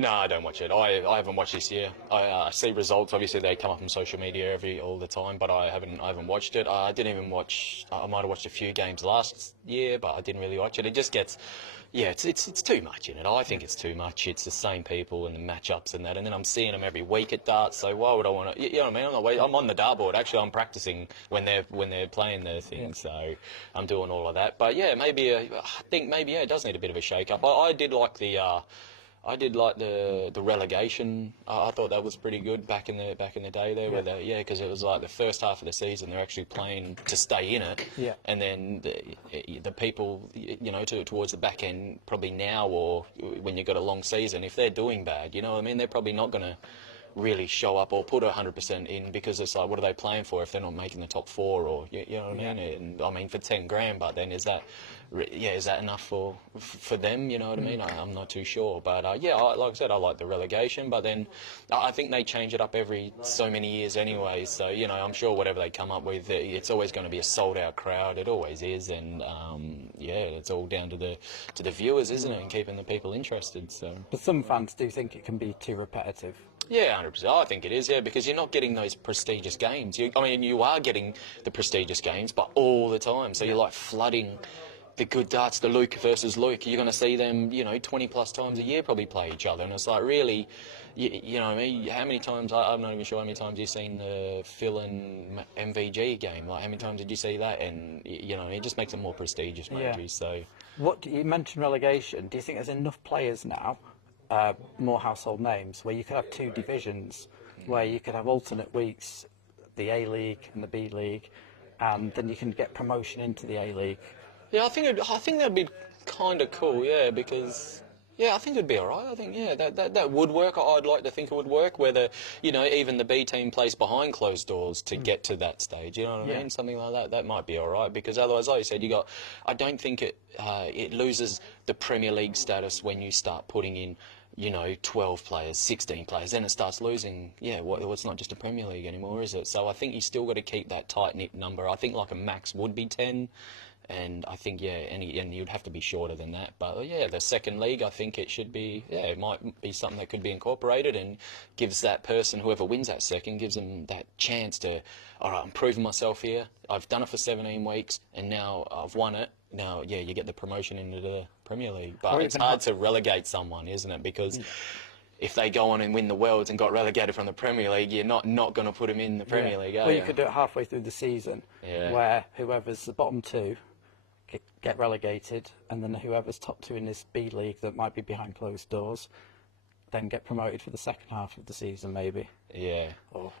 No, I don't watch it. I haven't watched this year. I see results. Obviously, they come up on social media all the time, but I haven't watched it. I didn't even watch. I might have watched a few games last year, but I didn't really watch it. It just gets, yeah, it's too much in it. I think it's too much. It's the same people and the matchups and that, and then I'm seeing them every week at darts. So why would I want to? You know what I mean? I'm on the dartboard. Actually, I'm practicing when they're playing their thing. So I'm doing all of that. But yeah, maybe I think maybe it does need a bit of a shake up. I did like the. I did like the relegation. I thought that was pretty good back in the day there, where because it was like the first half of the season they're actually playing to stay in it, and then the people towards the back end probably now or when you've got a long season, if they're doing bad, you know what I mean, they're probably not going to really show up or put 100% in, because it's like, what are they playing for if they're not making the top four, or you know what I mean? And I mean for 10 grand, but then is that enough for them? You know what I mean? I'm not too sure, but like I said, I like the relegation, but then I think they change it up every so many years anyway. So I'm sure whatever they come up with, it's always going to be a sold out crowd. It always is, and it's all down to the viewers, isn't it, and keeping the people interested. So, but some fans do think it can be too repetitive. Yeah, 100%. I think it is, because you're not getting those prestigious games. You are getting the prestigious games, but all the time. So you're like flooding the good darts, the Luke versus Luke. You're going to see them, 20 plus times a year probably play each other. And it's like, really, you know what I mean? How many times, I'm not even sure how many times you've seen the Phil and MVG game. Like, how many times did you see that? And, it just makes it more prestigious, maybe. So, you mentioned relegation. Do you think there's enough players now, more household names, where you could have two divisions, where you could have alternate weeks, the A League and the B League, and then you can get promotion into the A League? Yeah, I think that'd be kind of cool. Yeah, because I think it'd be all right. I think that would work. I'd like to think it would work. Whether even the B team plays behind closed doors to get to that stage. You know what I mean? Something like that. That might be all right, because otherwise, like you said, I don't think it loses the Premier League status when you start putting in 12 players, 16 players, then it starts losing, it's not just a Premier League anymore, is it? So I think you still got to keep that tight-knit number. I think like a max would be 10, and I think, and you'd have to be shorter than that. But the second league, I think it should be, it might be something that could be incorporated and gives that person, whoever wins that second, gives them that chance to, all right, I'm proving myself here. I've done it for 17 weeks, and now I've won it. Now, you get the promotion into the Premier League. But it's hard to relegate someone, isn't it? Because if they go on and win the Worlds and got relegated from the Premier League, you're not going to put them in the Premier League, are you? Well, you could do it halfway through the season, where whoever's the bottom two get relegated, and then whoever's top two in this B League that might be behind closed doors then get promoted for the second half of the season, maybe. Yeah.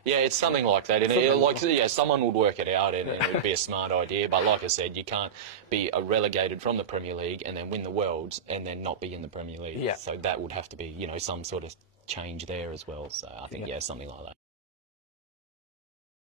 It's something like that. And someone would work it out, and it would be a smart idea. But like I said, you can't be relegated from the Premier League and then win the Worlds and then not be in the Premier League. So that would have to be, some sort of change there as well. So I think, something like that.